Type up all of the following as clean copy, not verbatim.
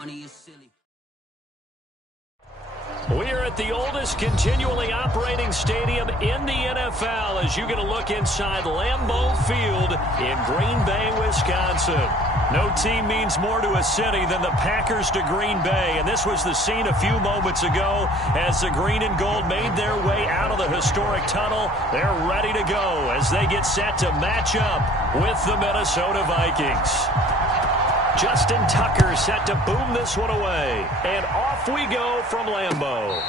Money is silly. We're at the oldest continually operating stadium in the NFL as you get a look inside Lambeau Field in Green Bay, Wisconsin. No team means more to a city than the Packers to Green Bay, and this was the scene a few moments ago as the green and gold made their way out of the historic tunnel. They're ready to go as they get set to match up with the Minnesota Vikings. Justin Tucker set to boom this one away. And off we go from Lambeau.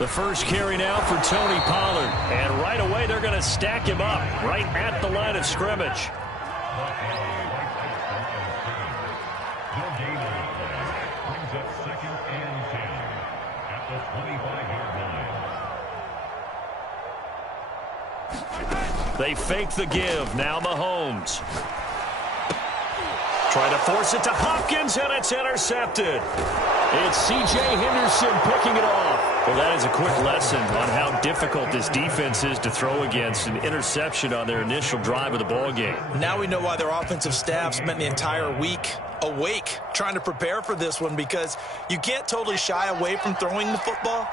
The first carry now for Tony Pollard. And right away, they're going to stack him up right at the line of scrimmage. Brings up 2nd and 10 at the 25-yard line. They fake the give. Now Mahomes. Trying to force it to Hopkins, and it's intercepted. It's C.J. Henderson picking it off. Well, that is a quick lesson on how difficult this defense is to throw against. An interception on their initial drive of the ball game. Now we know why their offensive staff spent the entire week awake trying to prepare for this one, because you can't totally shy away from throwing the football.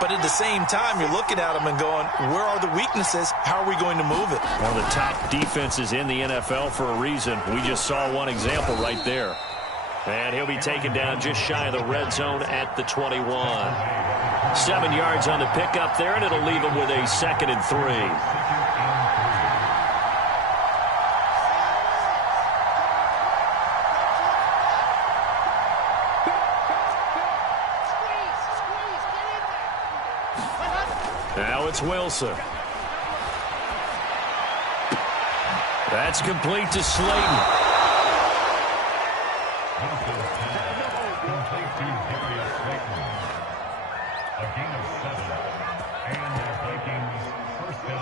But at the same time, you're looking at them and going, where are the weaknesses? How are we going to move it? One of the top defenses in the NFL for a reason. We just saw one example right there. And he'll be taken down just shy of the red zone at the 21. 7 yards on the pickup there, and it'll leave him with a 2nd and 3. Now it's Wilson. That's complete to Slayton.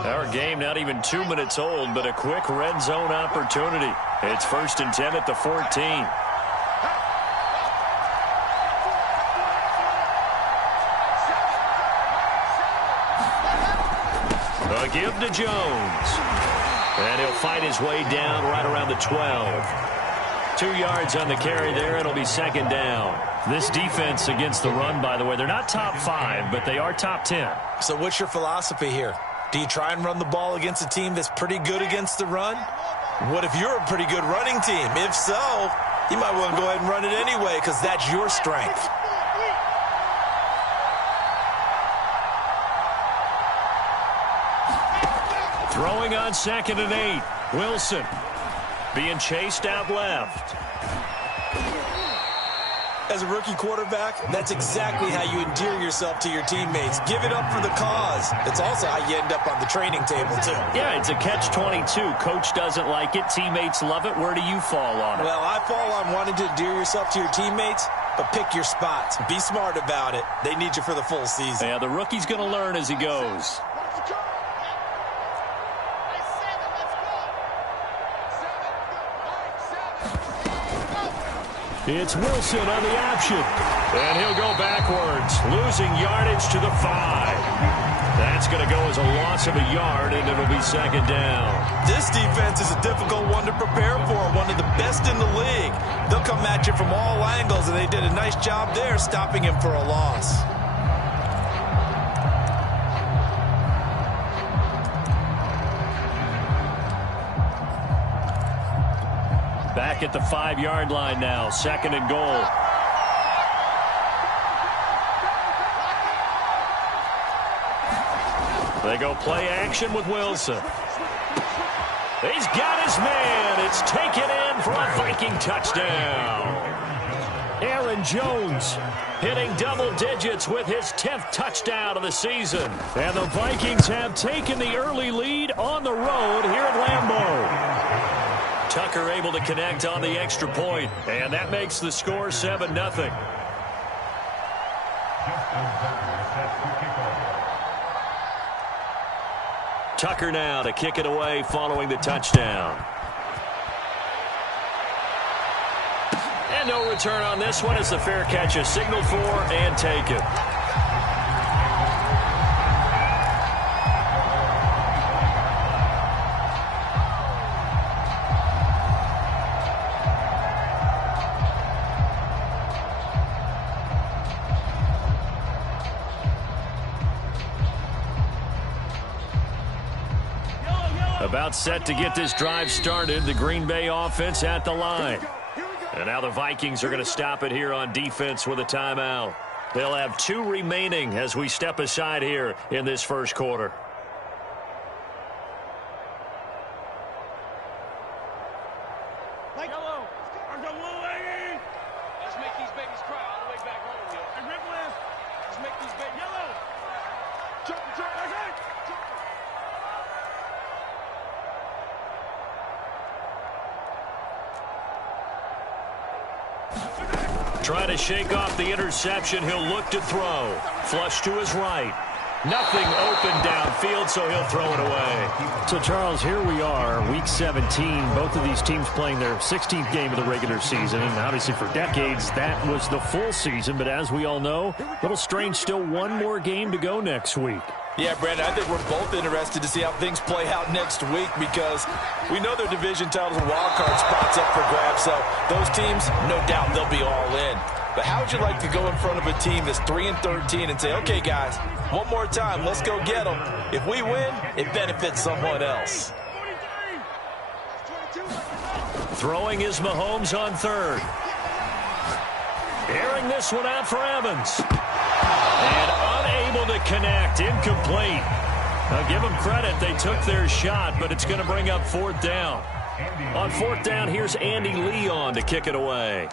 Our game not even 2 minutes old, but a quick red zone opportunity. It's 1st and 10 at the 14. A give to Jones. And he'll fight his way down right around the 12. 2 yards on the carry there. It'll be 2nd down. This defense against the run, by the way, they're not top 5, but they are top 10. So what's your philosophy here? Do you try and run the ball against a team that's pretty good against the run? What if you're a pretty good running team? If so, you might want to go ahead and run it anyway, because that's your strength. Throwing on 2nd and 8. Wilson being chased out left. As a rookie quarterback, that's exactly how you endear yourself to your teammates. Give it up for the cause. It's also how you end up on the training table, too. Yeah, it's a catch-22. Coach doesn't like it. Teammates love it. Where do you fall on it? Well, I fall on wanting to endear yourself to your teammates, but pick your spots. Be smart about it. They need you for the full season. Yeah, the rookie's going to learn as he goes. It's Wilson on the option. And he'll go backwards, losing yardage to the 5. That's going to go as a loss of a yard, and it'll be 2nd down. This defense is a difficult one to prepare for, one of the best in the league. They'll come at you from all angles, and they did a nice job there stopping him for a loss. Back at the 5-yard line now, 2nd and goal. They go play action with Wilson. He's got his man. It's taken in for a Viking touchdown. Aaron Jones hitting double digits with his 10th touchdown of the season. And the Vikings have taken the early lead on the road here at Lambeau. Tucker able to connect on the extra point, and that makes the score 7-0. Tucker now to kick it away following the touchdown. And no return on this one as the fair catch is signaled for and taken. About set to get this drive started. The Green Bay offense at the line. And now the Vikings are going to stop it here on defense with a timeout. They'll have 2 remaining as we step aside here in this first quarter. Let's make these babies cry all the way back home, yo. Let's make these babies yellow. Trying to shake off the interception. He'll look to throw. Flush to his right. Nothing open downfield, so he'll throw it away. So, Charles, here we are, Week 17. Both of these teams playing their 16th game of the regular season. And obviously for decades, that was the full season. But as we all know, a little strange, still one more game to go next week. Yeah, Brandon, I think we're both interested to see how things play out next week because we know their division titles and wild card spots up for grabs. So those teams, no doubt, they'll be all in. But how would you like to go in front of a team that's 3-13 and say, okay, guys, one more time, let's go get them. If we win, it benefits someone else. Throwing is Mahomes on third. Airing this one out for Evans. And unable to connect. Incomplete. Now give them credit. They took their shot, but it's going to bring up 4th down. On 4th down, here's Andy Lee on to kick it away.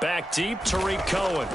Back deep, Tariq Cohen.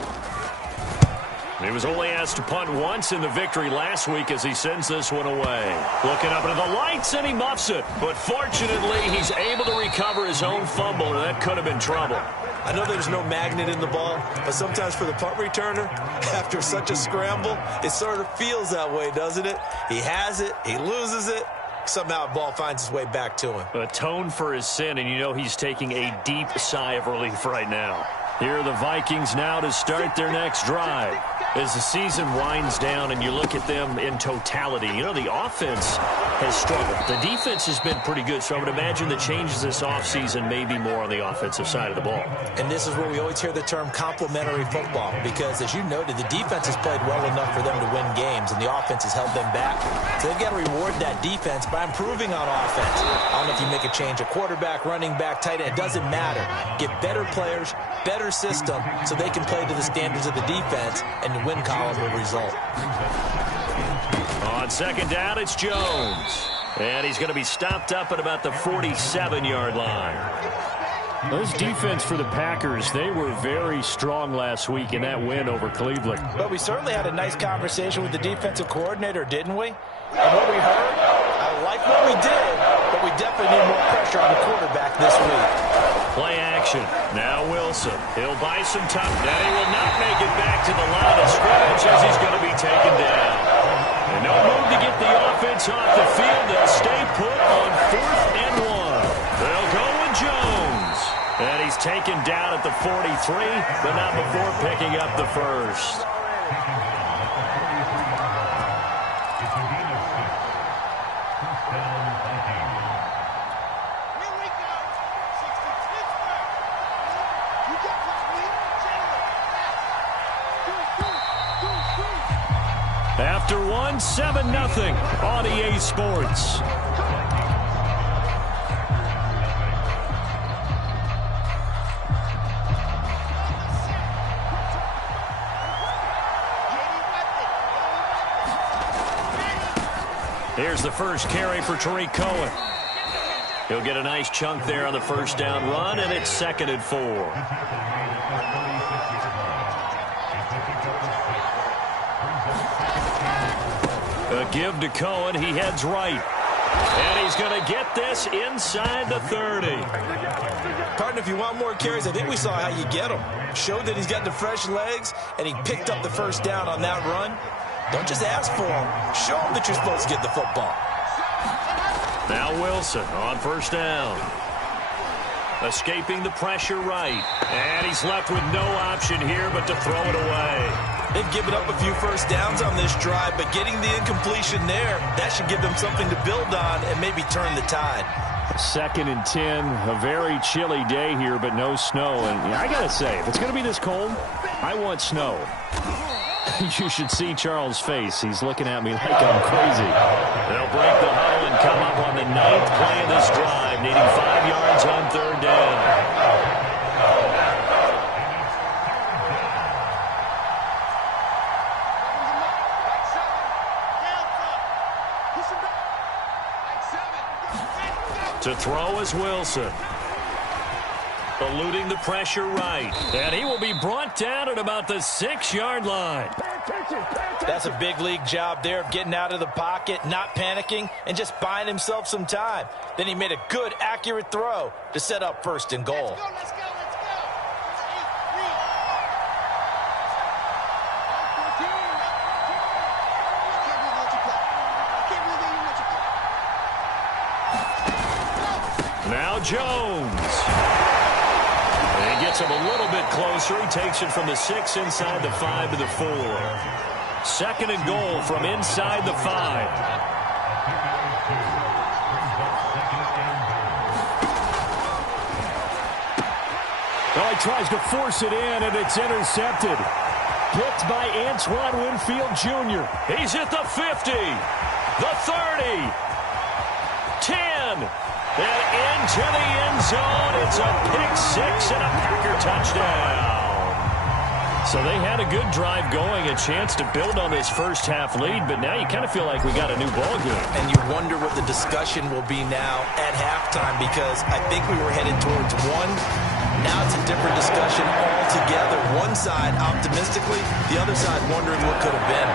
He was only asked to punt once in the victory last week as he sends this one away. Looking up into the lights, and he muffs it. But fortunately, he's able to recover his own fumble, or that could have been trouble. I know there's no magnet in the ball, but sometimes for the punt returner, after such a scramble, it sort of feels that way, doesn't it? He has it, he loses it, somehow the ball finds its way back to him. Atone for his sin, and you know he's taking a deep sigh of relief right now. Here are the Vikings now to start their next drive. As the season winds down and you look at them in totality, you know, the offense has struggled. The defense has been pretty good, so I would imagine the changes this offseason may be more on the offensive side of the ball. And this is where we always hear the term complementary football because, as you noted, the defense has played well enough for them to win games, and the offense has held them back. So they've got to reward that defense by improving on offense. I don't know if you make a change, a quarterback, running back, tight end, it doesn't matter. Get better players, better system, so they can play to the standards of the defense, and the win column will result. On 2nd down, it's Jones. And he's going to be stopped up at about the 47-yard line. This defense for the Packers, they were very strong last week in that win over Cleveland. But we certainly had a nice conversation with the defensive coordinator, didn't we? And what we heard, I like what we did, but we definitely need more pressure on the quarterback this week. Play action. Now Wilson. He'll buy some time. Now he will not make it back to the line of scrimmage as he's going to be taken down. And no move to get the offense off the field. They'll stay put on 4th and 1. They'll go with Jones. And he's taken down at the 43, but not before picking up the first. After one, 7-0 on EA Sports. Here's the first carry for Tariq Cohen. He'll get a nice chunk there on the first down run, and it's 2nd and 4. A give to Cohen. He heads right. And he's going to get this inside the 30. Partner, if you want more carries, I think we saw how you get them. Showed that he's got the fresh legs, and he picked up the first down on that run. Don't just ask for them. Show them that you're supposed to get the football. Now Wilson on first down. Escaping the pressure right. And he's left with no option here but to throw it away. They've given up a few first downs on this drive, but getting the incompletion there, that should give them something to build on and maybe turn the tide. 2nd and 10, a very chilly day here, but no snow. And I got to say, if it's going to be this cold, I want snow. You should see Charles' face. He's looking at me like I'm crazy. They'll break the huddle and come up on the 9th play of this drive, needing 5 yards on 3rd down. To throw is Wilson. Eluding the pressure right. And he will be brought down at about the 6-yard line. That's a big league job there of getting out of the pocket, not panicking, and just buying himself some time. Then he made a good, accurate throw to set up 1st and goal. Let's go, let's go, let's go. Now Jones. And he gets him a little bit closer. He takes it from the 6 inside the 5 to the 4. 2nd and goal from inside the 5. Well, he tries to force it in, and it's intercepted. Picked by Antoine Winfield Jr. He's at the 50, the 30, 10, and into the end zone. It's a pick-6 and a Packer touchdown. So they had a good drive going, a chance to build on this first-half lead, but now you kind of feel like we got a new ball game. And you wonder what the discussion will be now at halftime, because I think we were headed towards one. Now it's a different discussion altogether. One side optimistically, the other side wondering what could have been.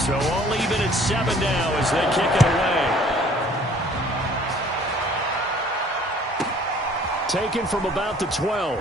So all even at 7 now as they kick it away. Taken from about the 12.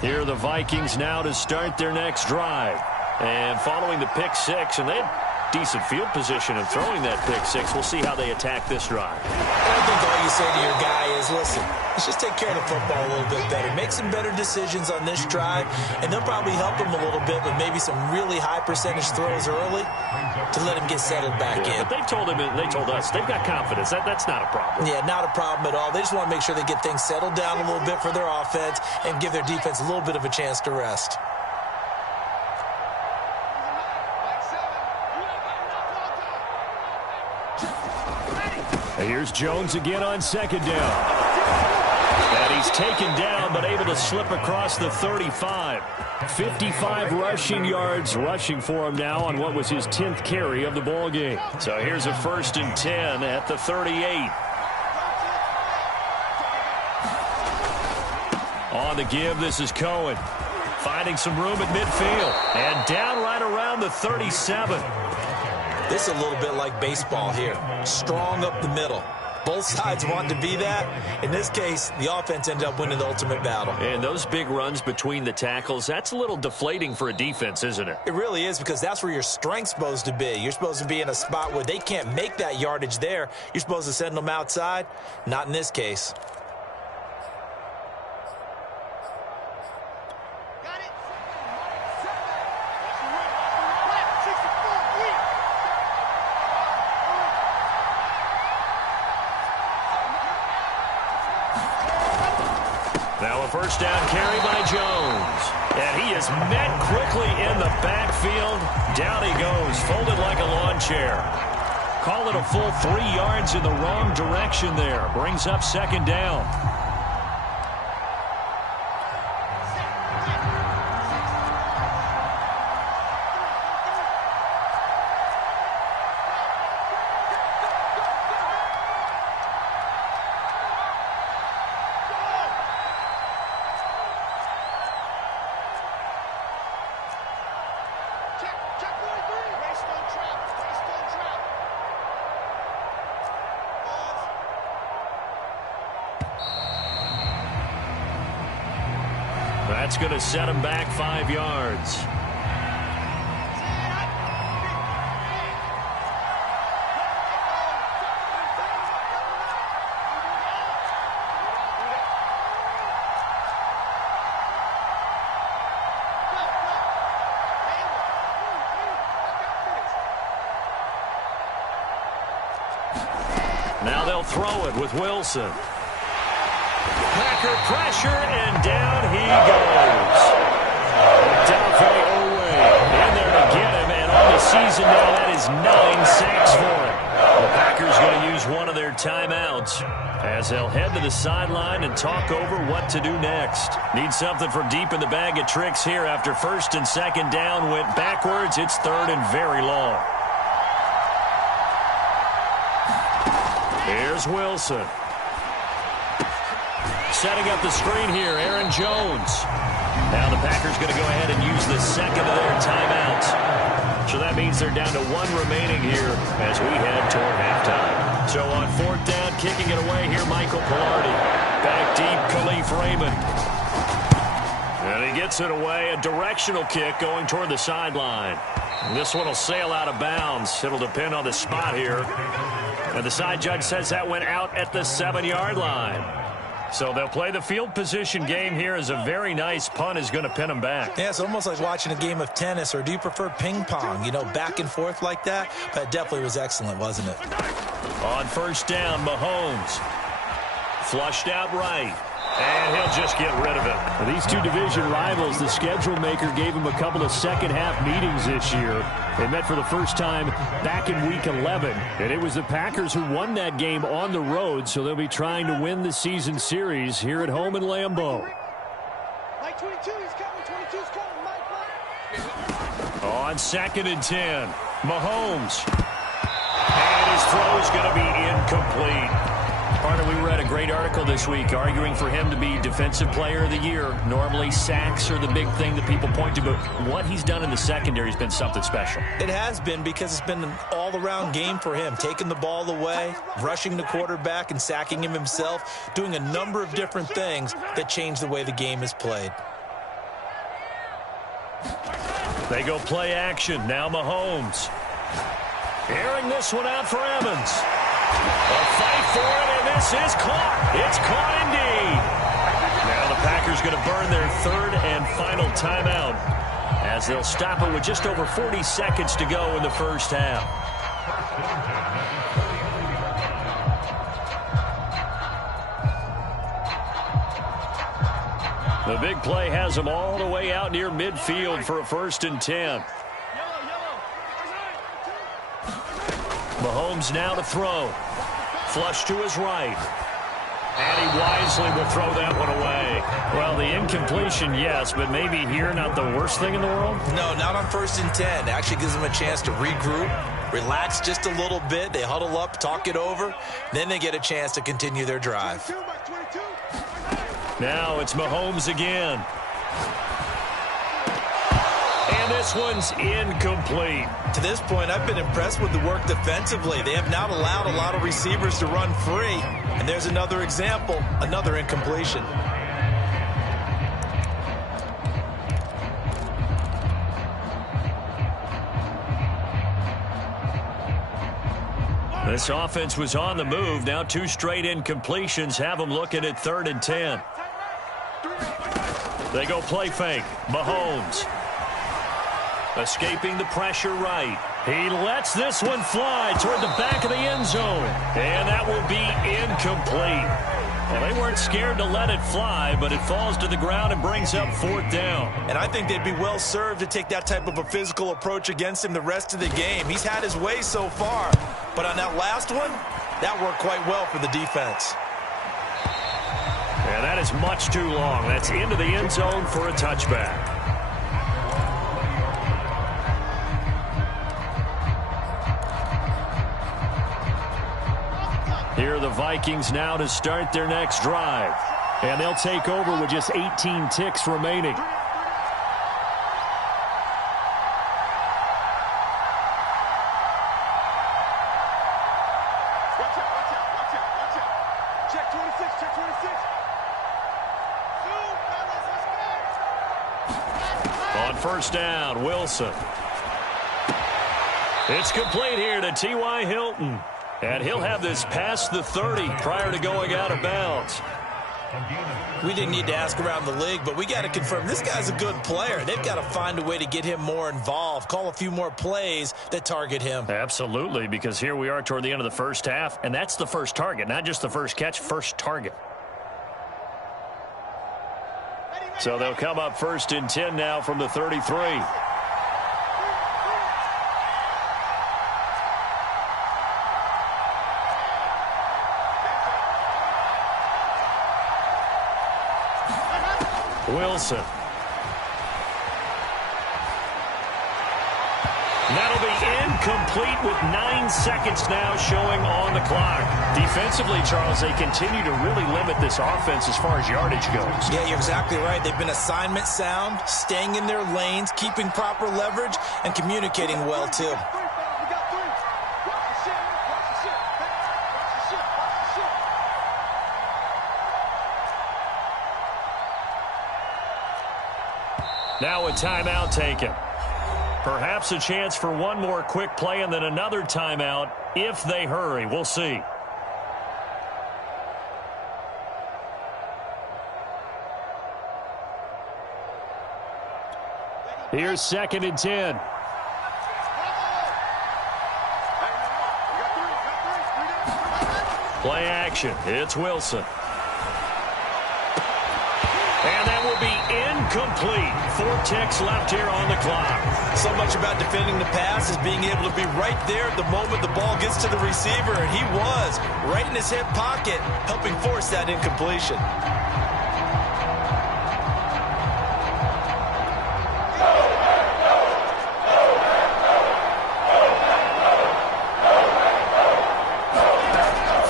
Here are the Vikings now to start their next drive. And following the pick-6, and they had decent field position in throwing that pick-6. We'll see how they attack this drive. I think all you say to your guy is, listen, let's just take care of the football a little bit better. Make some better decisions on this drive, and they'll probably help him a little bit with maybe some really high-percentage throws early to let him get settled back in. But they told him, they told us, they've got confidence. That's not a problem. Yeah, not a problem at all. They just want to make sure they get things settled down a little bit for their offense and give their defense a little bit of a chance to rest. Here's Jones again on 2nd down. And he's taken down, but able to slip across the 35. 55 rushing yards rushing for him now on what was his 10th carry of the ball game. So here's a 1st and 10 at the 38. On the give, this is Cohen. Finding some room at midfield. And down right around the 37. This is a little bit like baseball here. Strong up the middle. Both sides want to be that. In this case, the offense ended up winning the ultimate battle. And those big runs between the tackles, that's a little deflating for a defense, isn't it? It really is, because that's where your strength's supposed to be. You're supposed to be in a spot where they can't make that yardage there. You're supposed to send them outside. Not in this case. Now a first down carry by Jones. And he is met quickly in the backfield. Down he goes, folded like a lawn chair. Call it a full 3 yards in the wrong direction there. Brings up 2nd down. That's going to set him back 5 yards. Now they'll throw it with Wilson. Packer pressure, and down he goes. Dafe Owe in there to get him, and on the season now, that is 9 sacks for him. The Packers going to use one of their timeouts as they'll head to the sideline and talk over what to do next. Need something from deep in the bag of tricks here after first and second down went backwards. It's third and very long. Here's Wilson. Setting up the screen here, Aaron Jones. Now the Packers going to go ahead and use the second of their timeouts. So that means they're down to 1 remaining here as we head toward halftime. So on 4th down, kicking it away here, Michael Pilardi. Back deep, Khalif Raymond. And he gets it away, a directional kick going toward the sideline. This one will sail out of bounds. It'll depend on the spot here. And the side judge says that went out at the 7-yard line. So they'll play the field position game here as a very nice punt is going to pin them back. Yeah, it's almost like watching a game of tennis, or do you prefer ping pong? You know, back and forth like that? But it definitely was excellent, wasn't it? On 1st down, Mahomes. Flushed out right. And he'll just get rid of it. For these two division rivals, the schedule maker gave them a couple of second-half meetings this year. They met for the first time back in Week 11, and it was the Packers who won that game on the road, so they'll be trying to win the season series here at home in Lambeau. Mike 22, he's coming. 22's coming. Mike. On 2nd and 10, Mahomes. And his throw is going to be incomplete. Partner, we read a great article this week arguing for him to be Defensive Player of the Year. Normally, sacks are the big thing that people point to, but what he's done in the secondary has been something special. It has been, because it's been an all-around game for him, taking the ball away, rushing the quarterback and sacking him himself, doing a number of different things that change the way the game is played. They go play action. Now Mahomes. Airing this one out for Evans. A fight for it, and this is caught. It's caught indeed. Now the Packers going to burn their 3rd and final timeout as they'll stop it with just over 40 seconds to go in the first half. The big play has them all the way out near midfield for a 1st and 10. Mahomes now to throw. Flush to his right. And he wisely will throw that one away. Well, the incompletion, yes, but maybe here not the worst thing in the world? No, not on 1st and 10. It actually gives them a chance to regroup, relax just a little bit. They huddle up, talk it over. Then they get a chance to continue their drive. Now it's Mahomes again. And this one's incomplete. To this point, I've been impressed with the work defensively. They have not allowed a lot of receivers to run free. And there's another example, another incompletion. This offense was on the move. Now 2 straight incompletions have them looking at 3rd and 10. They go play fake. Mahomes. Escaping the pressure right. He lets this one fly toward the back of the end zone. And that will be incomplete. Well, they weren't scared to let it fly, but it falls to the ground and brings up 4th down. And I think they'd be well served to take that type of a physical approach against him the rest of the game. He's had his way so far. But on that last one, that worked quite well for the defense. And that is much too long. That's into the end zone for a touchback. Here are the Vikings now to start their next drive. And they'll take over with just 18 ticks remaining. Check 26, check 26. On first down, Wilson. It's complete here to T.Y. Hilton. And he'll have this past the 30 prior to going out of bounds. We didn't need to ask around the league, but we got to confirm this guy's a good player. They've got to find a way to get him more involved, call a few more plays that target him. Absolutely, because here we are toward the end of the first half, and that's the first target, not just the first catch, first target. So they'll come up first and 10 now from the 33. Wilson. That'll be incomplete with 9 seconds now showing on the clock. Defensively, Charles, they continue to really limit this offense as far as yardage goes. Yeah, you're exactly right. They've been assignment sound, staying in their lanes, keeping proper leverage, and communicating well, too. Now a timeout taken. Perhaps a chance for one more quick play and then another timeout if they hurry. We'll see. Here's 2nd and 10. Play action. It's Wilson. And that will be incomplete. 4 ticks left here on the clock. So much about defending the pass is being able to be right there at the moment the ball gets to the receiver, and he was right in his hip pocket, helping force that incompletion.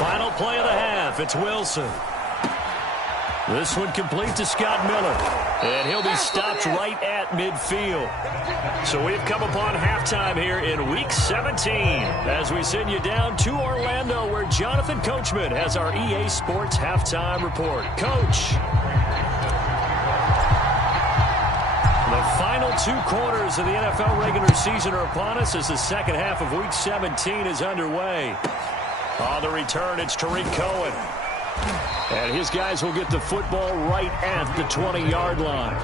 Final play of the half. It's Wilson. This one complete to Scott Miller. And he'll be stopped right at midfield. So we've come upon halftime here in Week 17 as we send you down to Orlando where Jonathan Coachman has our EA Sports Halftime Report. Coach. The final 2 quarters of the NFL regular season are upon us as the second half of Week 17 is underway. On the return, it's Tariq Cohen. And his guys will get the football right at the 20-yard line.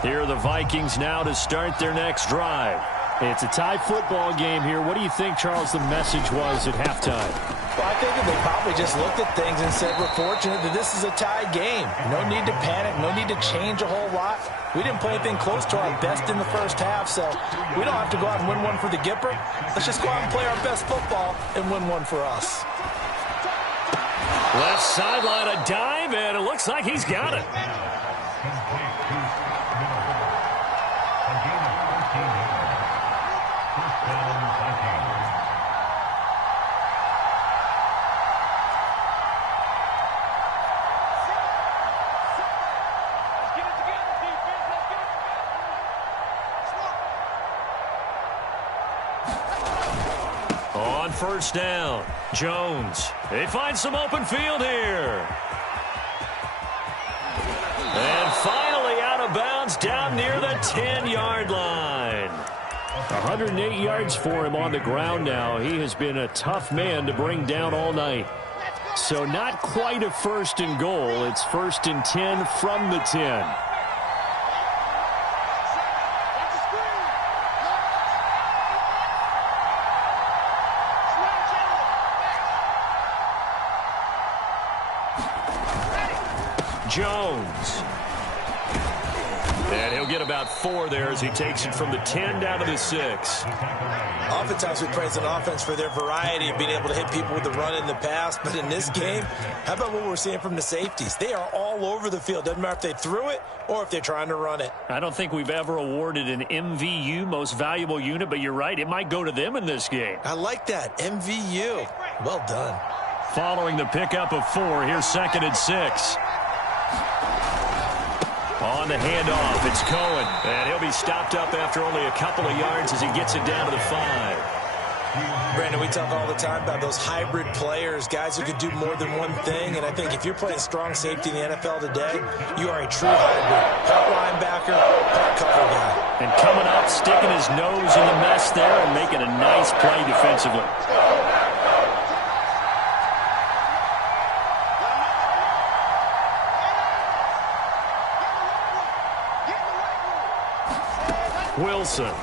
Here are the Vikings now to start their next drive. It's a tie football game here. What do you think, Charles, the message was at halftime? Well, I think that they probably just looked at things and said, we're fortunate that this is a tie game. No need to panic, no need to change a whole lot. We didn't play anything close to our best in the first half, so we don't have to go out and win one for the Gipper. Let's just go out and play our best football and win one for us. Left sideline, a dive, and it looks like he's got it. First down, Jones. They find some open field here. And finally out of bounds down near the 10-yard line. 108 yards for him on the ground now. He has been a tough man to bring down all night. So not quite a 1st and goal. It's 1st and 10 from the 10. Jones. And he'll get about 4 there as he takes it from the 10 down to the 6. Oftentimes we praise an offense for their variety of being able to hit people with the run and the pass, but in this game, how about what we're seeing from the safeties? They are all over the field. Doesn't matter if they threw it or if they're trying to run it. I don't think we've ever awarded an MVU, most valuable unit, but you're right, it might go to them in this game. I like that, MVU. Well done. Following the pickup of 4, here's 2nd and 6. On the handoff, it's Cohen. And he'll be stopped up after only a couple of yards as he gets it down to the 5. Brandon, we talk all the time about those hybrid players, guys who could do more than one thing. And I think if you're playing strong safety in the NFL today, you are a true hybrid. Part linebacker, part cover guy. And coming up, sticking his nose in the mess there and making a nice play defensively. Wilson.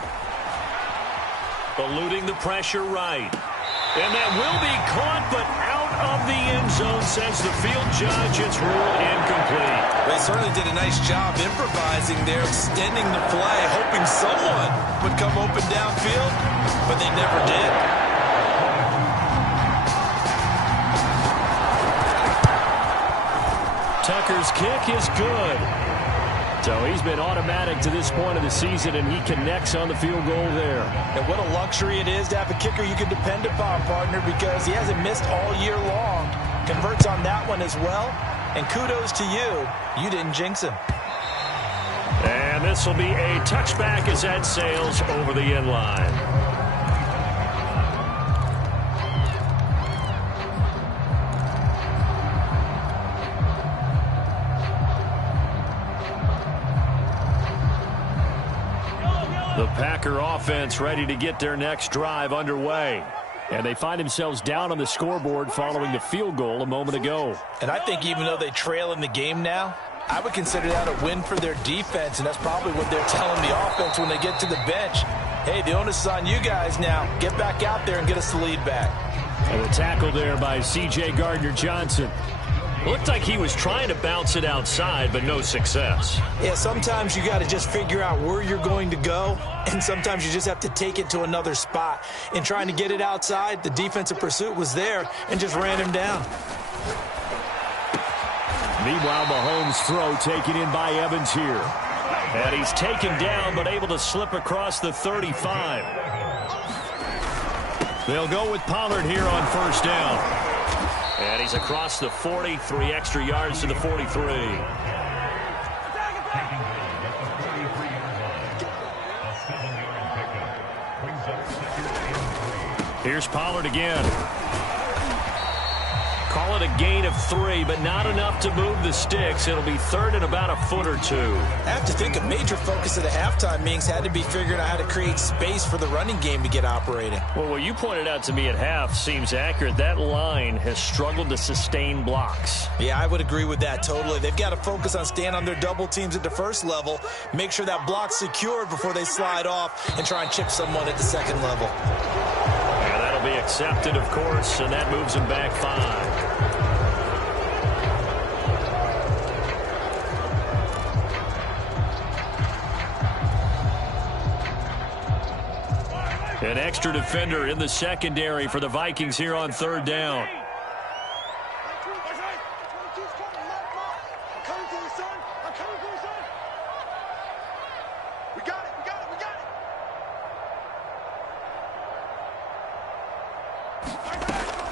Eluding the pressure right. And that will be caught, but out of the end zone, says the field judge. It's ruled incomplete. They certainly did a nice job improvising there, extending the play, hoping someone would come open downfield, but they never did. Tucker's kick is good. So he's been automatic to this point of the season, and he connects on the field goal there. And what a luxury it is to have a kicker you can depend upon, partner, because he hasn't missed all year long. Converts on that one as well. And kudos to you. You didn't jinx him. And this will be a touchback as that sails over the end line. The Packer offense ready to get their next drive underway. And they find themselves down on the scoreboard following the field goal a moment ago. And I think even though they trail in the game now, I would consider that a win for their defense, and that's probably what they're telling the offense when they get to the bench. Hey, the onus is on you guys now. Get back out there and get us the lead back. And a tackle there by C.J. Gardner-Johnson. Looked like he was trying to bounce it outside, but no success. Yeah, sometimes you got to just figure out where you're going to go, and sometimes you just have to take it to another spot. In trying to get it outside, the defensive pursuit was there and just ran him down. Meanwhile, Mahomes' throw taken in by Evans here. And he's taken down, but able to slip across the 35. They'll go with Pollard here on first down. And he's across the 40, 3 extra yards to the 43. Here's Pollard again. Call it a gain of 3, but not enough to move the sticks. It'll be third and about a foot or 2. I have to think a major focus of the halftime meetings had to be figuring out how to create space for the running game to get operating. Well, what you pointed out to me at half seems accurate. That line has struggled to sustain blocks. Yeah, I would agree with that totally. They've got to focus on staying on their double teams at the first level, make sure that block's secured before they slide off and try and chip someone at the second level. And that'll be accepted, of course, and that moves them back 5. An extra defender in the secondary for the Vikings here on third down.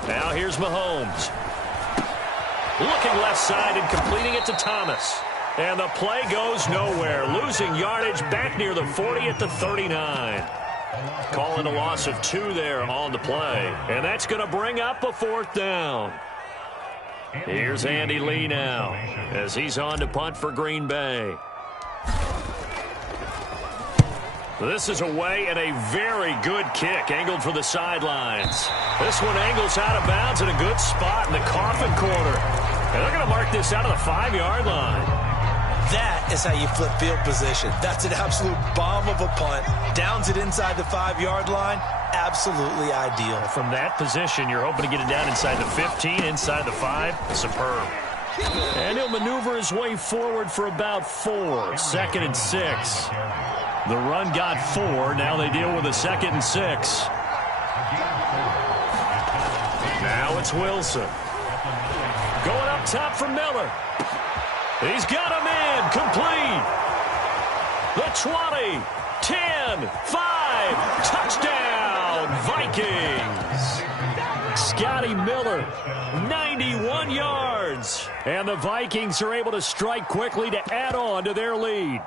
Now here's Mahomes. Looking left side and completing it to Thomas. And the play goes nowhere. Losing yardage back near the 40 at the 39. Calling a loss of 2 there on the play. And that's going to bring up a fourth down. Here's Andy Lee now as he's on to punt for Green Bay. This is away and a very good kick angled for the sidelines. This one angles out of bounds in a good spot in the coffin corner. And they're going to mark this out of the 5-yard line. That is how you flip field position. That's an absolute bomb of a punt. Downs it inside the 5-yard line. Absolutely ideal. From that position, you're hoping to get it down inside the 15, inside the 5. Superb. And he'll maneuver his way forward for about 4. 2nd and 6. The run got 4. Now they deal with a 2nd and 6. Now it's Wilson. Going up top for Miller. He's got a man complete. The 20, 10, 5, touchdown, Vikings. Scotty Miller. 91 yards. And the Vikings are able to strike quickly to add on to their lead.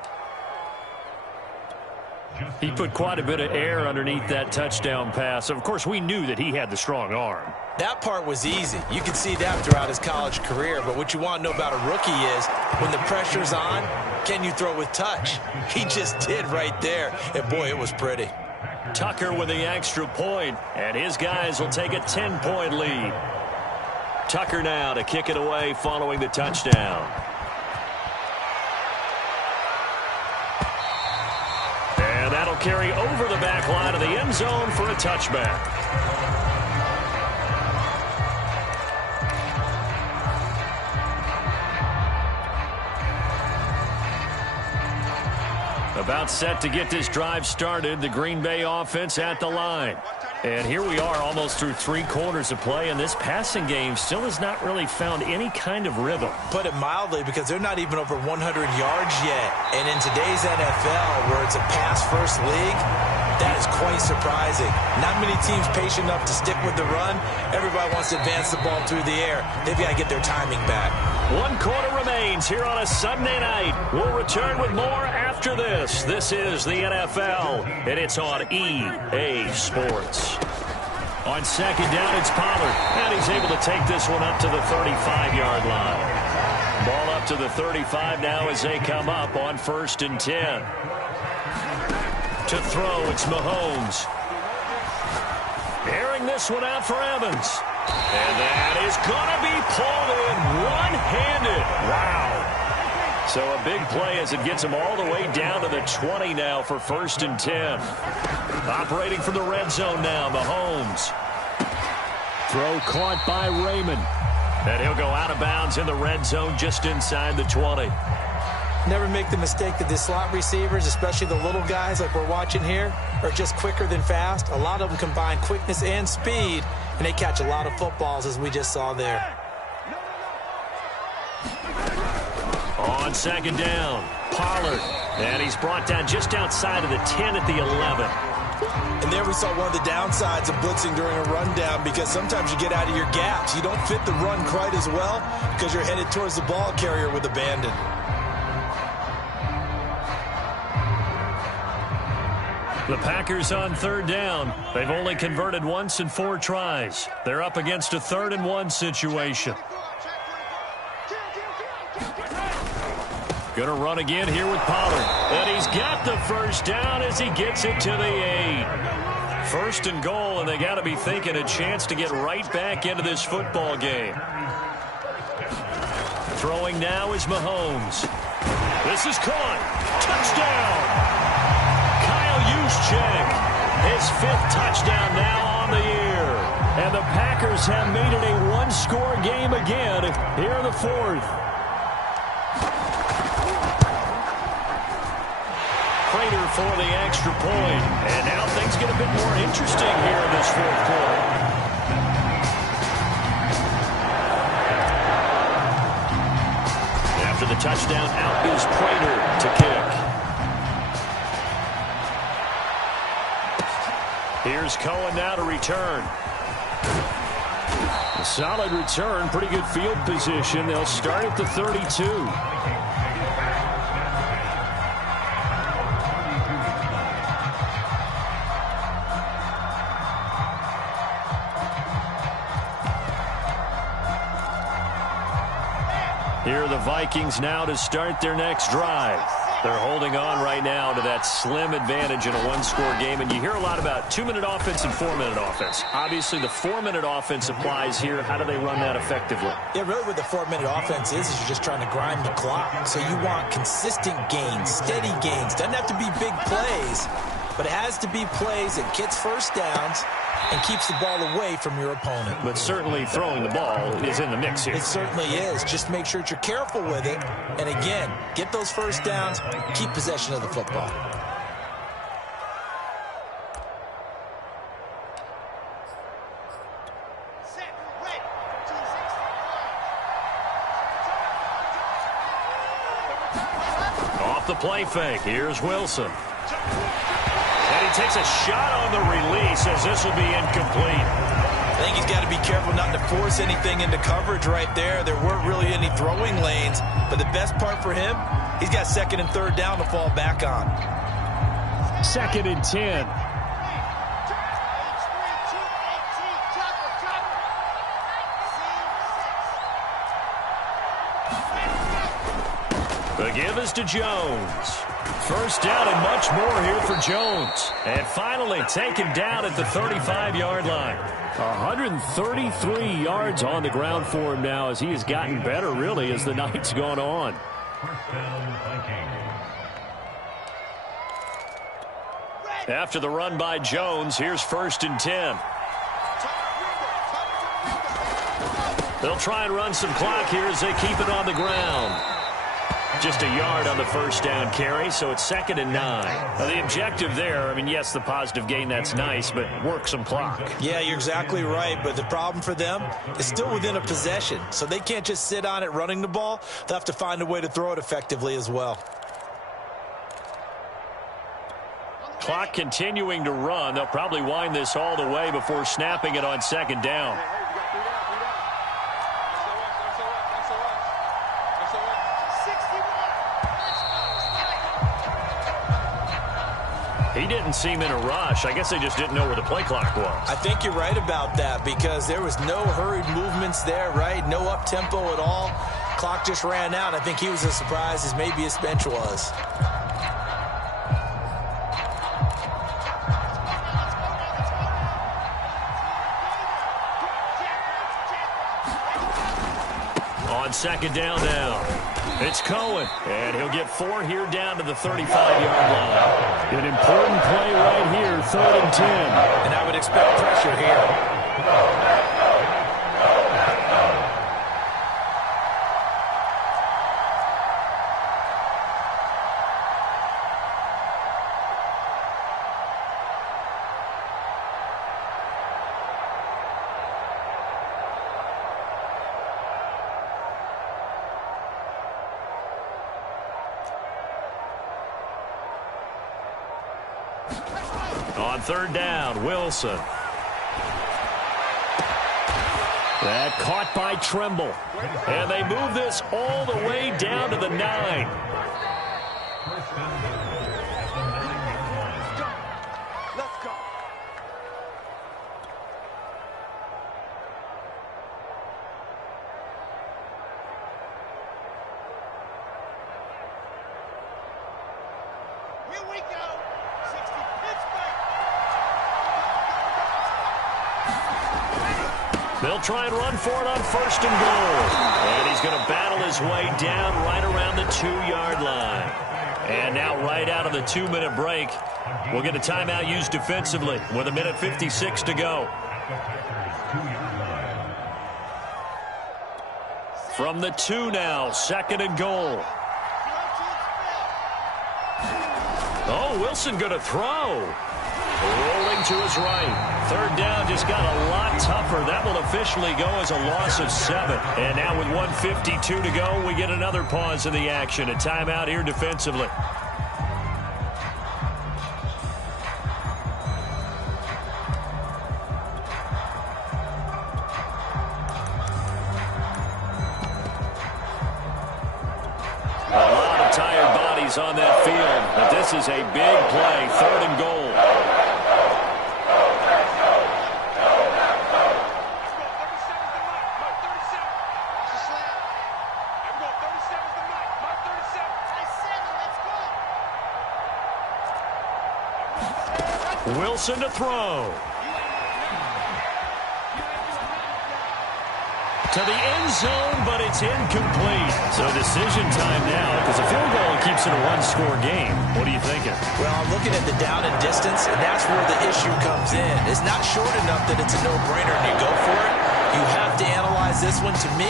He put quite a bit of air underneath that touchdown pass. Of course, we knew that he had the strong arm. That part was easy. You can see that throughout his college career. But what you want to know about a rookie is when the pressure's on, can you throw with touch? He just did right there. And, boy, it was pretty. Tucker with the extra point, and his guys will take a 10-point lead. Tucker now to kick it away following the touchdown. And that'll carry over the back line of the end zone for a touchback. About set to get this drive started, the Green Bay offense at the line. And here we are almost through 3 quarters of play, and this passing game still has not really found any kind of rhythm. Put it mildly, because they're not even over 100 yards yet. And in today's NFL, where it's a pass-first league, that is quite surprising. Not many teams patient enough to stick with the run. Everybody wants to advance the ball through the air. They've got to get their timing back. 1 quarter remains here on a Sunday night. We'll return with more after this. This is the NFL, and it's on EA Sports. On second down, it's Pollard, and he's able to take this one up to the 35-yard line. Ball up to the 35 now as they come up on 1st and 10. To throw, it's Mahomes. Airing this one out for Evans. And that is going to be pulled in one-handed. Wow. So a big play as it gets him all the way down to the 20 now for 1st and 10. Operating from the red zone now, Mahomes. Throw caught by Raymond. And he'll go out of bounds in the red zone just inside the 20. Never make the mistake that the slot receivers, especially the little guys like we're watching here, are just quicker than fast. A lot of them combine quickness and speed, and they catch a lot of footballs, as we just saw there. On second down, Pollard. And he's brought down just outside of the 10 at the 11. And there we saw one of the downsides of blitzing during a rundown, because sometimes you get out of your gaps. You don't fit the run quite as well because you're headed towards the ball carrier with abandon. The Packers on 3rd down. They've only converted once in 4 tries. They're up against a 3rd and 1 situation. Going to run again here with Pollard. And he's got the first down as he gets it to the 8. 1st and goal, and they got to be thinking a chance to get right back into this football game. Throwing now is Mahomes. This is caught. Touchdown! Juszczyk, his 5th touchdown now on the year. And the Packers have made it a 1-score game again here in the 4th. Prater for the extra point. And now things get a bit more interesting here in this 4th quarter. After the touchdown, out is Prater to kick. Here's Cohen now to return. A solid return, pretty good field position. They'll start at the 32. Here are the Vikings now to start their next drive. They're holding on right now to that slim advantage in a 1-score game. And you hear a lot about 2-minute offense and 4-minute offense. Obviously, the 4-minute offense applies here. How do they run that effectively? Yeah, really what the 4-minute offense is you're just trying to grind the clock. So you want consistent gains, steady gains. Doesn't have to be big plays, but it has to be plays that gets first downs and keeps the ball away from your opponent. But certainly throwing the ball is in the mix here. It certainly is. Just make sure that you're careful with it. And again, get those first downs, keep possession of the football. Off the play fake, here's Wilson. And he takes a shot on the release as this will be incomplete. I think he's got to be careful not to force anything into coverage right there. There weren't really any throwing lanes, but the best part for him, he's got second and third down to fall back on. 2nd and 10. The give is to Jones. First down and much more here for Jones. And finally taken down at the 35-yard line. 133 yards on the ground for him now as he has gotten better, really, as the night's gone on. First down, Vikings. After the run by Jones, here's 1st and 10. They'll try and run some clock here as they keep it on the ground. Just a yard on the first down carry, so it's 2nd and 9. Now, the objective there, I mean, yes, the positive gain, that's nice, but work some clock. Yeah, you're exactly right, but the problem for them is still within a possession, so they can't just sit on it running the ball. They'll have to find a way to throw it effectively as well. Clock continuing to run. They'll probably wind this all the way before snapping it on 2nd down. He didn't seem in a rush. I guess they just didn't know where the play clock was. I think you're right about that because there was no hurried movements there, right? No up-tempo at all. Clock just ran out. I think he was as surprised as maybe his bench was. On 2nd down now. It's Cohen, and he'll get 4 here down to the 35-yard line. An important play right here, 3rd and 10. And I would expect pressure here. On 3rd down, Wilson. That caught by Tremble. And they move this all the way down to the 9. First and goal at the 9-yard line. Let's go. Here we go. 60 Pittsburgh. They'll try and run for it on 1st and goal. And he's going to battle his way down right around the 2-yard line. And now right out of the 2-minute break, we'll get a timeout used defensively with 1:56 to go. From the 2 now, 2nd and goal. Oh, Wilson going to throw. Rolling to his right. 3rd down just got a lot tougher. That will officially go as a loss of 7. And now with 1:52 to go, we get another pause in the action. A timeout here defensively. A lot of tired bodies on that field, but this is a big play. 3rd and goal. Wilson to throw. To the end zone, but it's incomplete. So decision time now because a field goal keeps it a 1-score game. What are you thinking? Well, I'm looking at the down and distance, and that's where the issue comes in. It's not short enough that it's a no-brainer and you go for it. You have to analyze this one. To me,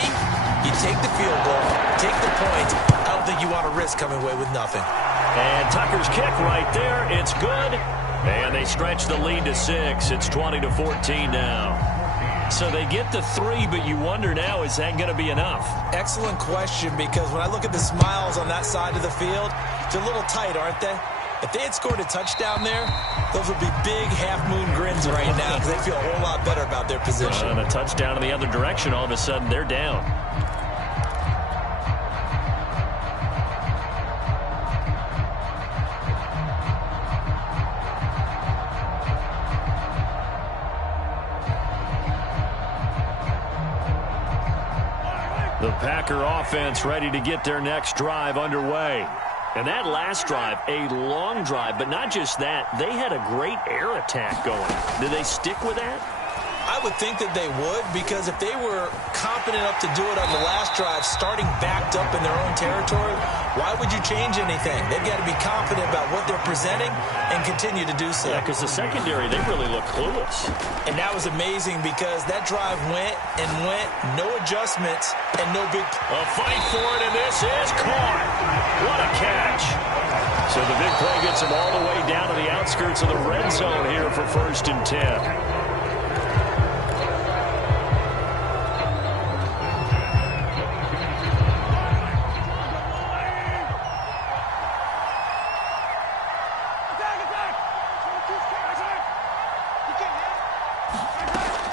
you take the field goal, take the point. I don't think you want to risk coming away with nothing. And Tucker's kick right there. It's good. And they stretch the lead to 6. It's 20-14 now. So they get the 3, but you wonder now, is that going to be enough? Excellent question, because when I look at the smiles on that side of the field, they're a little tight, aren't they? If they had scored a touchdown there, those would be big half-moon grins right now because they feel a whole lot better about their position. And a touchdown in the other direction, all of a sudden they're down. The Packer offense ready to get their next drive underway. And that last drive, a long drive, but not just that. They had a great air attack going. Did they stick with that? I would think that they would, because if they were confident enough to do it on the last drive, starting backed up in their own territory, why would you change anything? They've got to be confident about what they're presenting and continue to do so. Yeah, because the secondary, they really look clueless. And that was amazing because that drive went and went, no adjustments, and no big... A fight for it, and this is caught. What a catch. So the big play gets them all the way down to the outskirts of the red zone here for 1st and 10.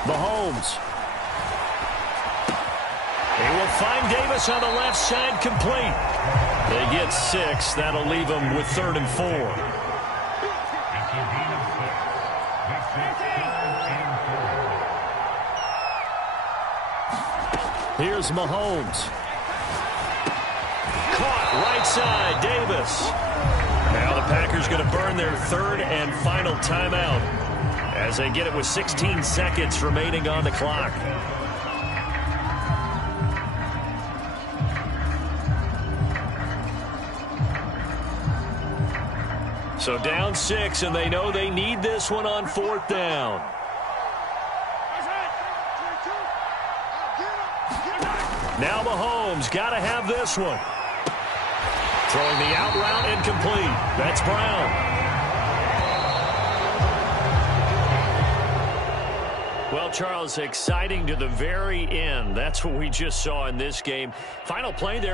Mahomes. They will find Davis on the left side, complete. They get 6. That'll leave them with 3rd and 4. Here's Mahomes. Caught right side, Davis. Now the Packers going to burn their 3rd and final timeout as they get it with 16 seconds remaining on the clock. So down 6, and they know they need this one on 4th down. Now Mahomes got to have this one. Throwing the out route incomplete. That's Brown. Well, Charles, exciting to the very end. That's what we just saw in this game. Final play there.